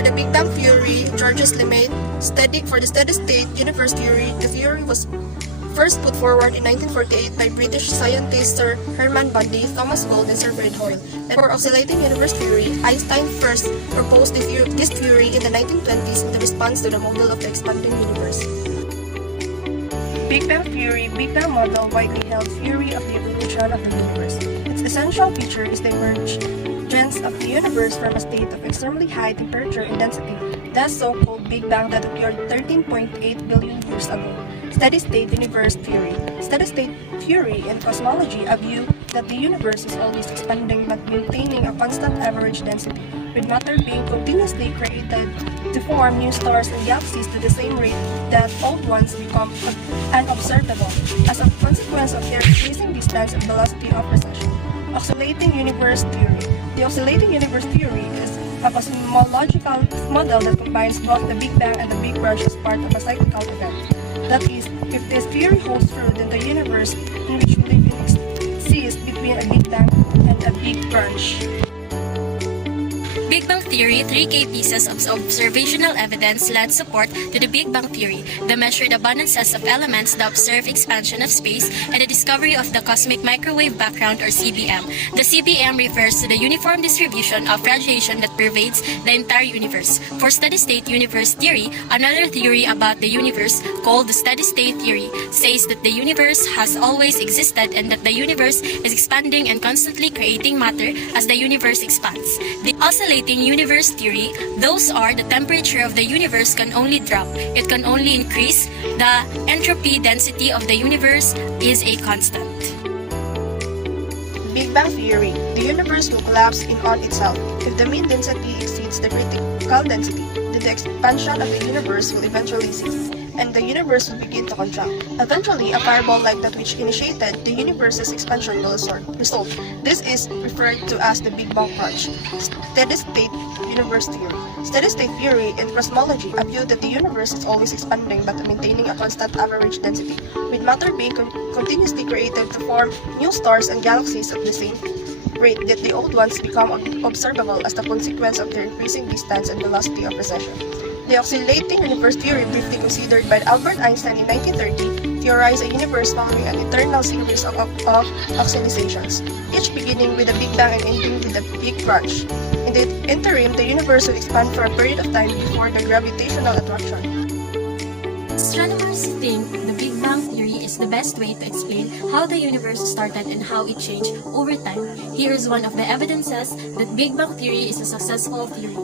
For the Big Bang theory, Georges Lemaitre, for the steady-state universe theory, the theory was first put forward in 1948 by British scientists Sir Hermann Bundy, Thomas Gold, and Sir Fred Hoyle. And for oscillating universe theory, Einstein first proposed this theory in the 1920s in response to the model of the expanding universe. Big Bang theory, Big Bang model, widely held theory of the evolution of the universe. Its essential feature is the emergence of the universe from a state of extremely high temperature and density, the so-called Big Bang that occurred 13.8 billion years ago. Steady-state universe theory. Steady-state theory and cosmology argue that the universe is always expanding but maintaining a constant average density, with matter being continuously created to form new stars and galaxies to the same rate that old ones become unobservable, as a consequence of their increasing distance and velocity of precession. Oscillating universe theory. The oscillating universe theory is a cosmological model that combines both the Big Bang and the Big Crunch as part of a cyclical event. That is, if this theory holds true, then the universe in which we live in exists between a Big Bang and a Big Crunch. Big Bang Theory, 3 key pieces of observational evidence lend support to the Big Bang Theory: the measured abundances of elements, the observed expansion of space, and the discovery of the cosmic microwave background, or CBM. The CBM refers to the uniform distribution of radiation that pervades the entire universe. For steady-state universe theory, another theory about the universe, called the steady-state theory, says that the universe has always existed and that the universe is expanding and constantly creating matter as the universe expands. The oscillating universe theory, those are the temperature of the universe can only drop, it can only increase, the entropy density of the universe is a constant. Big Bang theory. The universe will collapse in on itself. If the mean density exceeds the critical density, then the expansion of the universe will eventually cease, and the universe will begin to contract. Eventually, a fireball like that which initiated the universe's expansion will result. This is referred to as the Big Bang Crunch. Steady-state universe theory. Steady-state theory and cosmology argue that the universe is always expanding but maintaining a constant average density, with matter being continuously created to form new stars and galaxies at the same rate that the old ones become observable as the consequence of their increasing distance and velocity of precession. The oscillating universe theory, briefly considered by Albert Einstein in 1930, theorized a universe following an eternal series of oscillations, each beginning with the Big Bang and ending with the Big Crunch. In the interim, the universe will expand for a period of time before the gravitational attraction. Astronomers think the Big Bang theory is the best way to explain how the universe started and how it changed over time. Here is one of the evidences that Big Bang theory is a successful theory.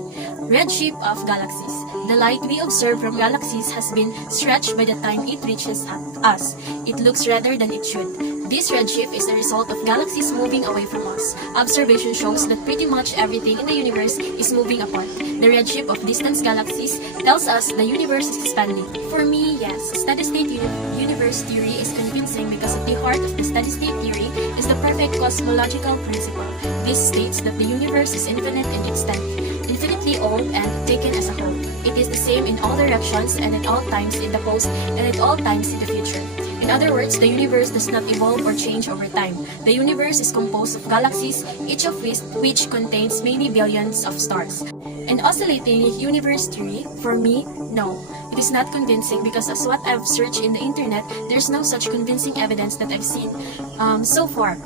Redshift of galaxies. The light we observe from galaxies has been stretched by the time it reaches us. It looks redder than it should. This redshift is the result of galaxies moving away from us. Observation shows that pretty much everything in the universe is moving apart. The redshift of distant galaxies tells us the universe is expanding. For me, yes, steady-state universe theory is convincing because at the heart of the steady-state theory is the perfect cosmological principle. This states that the universe is infinite in extent, infinitely old and taken as a whole. It is the same in all directions and at all times in the past and at all times in the future. In other words, the universe does not evolve or change over time. The universe is composed of galaxies, each of which contains many billions of stars. And oscillating universe theory, for me, no. It is not convincing because as what I've searched in the internet, there's no such convincing evidence that I've seen so far.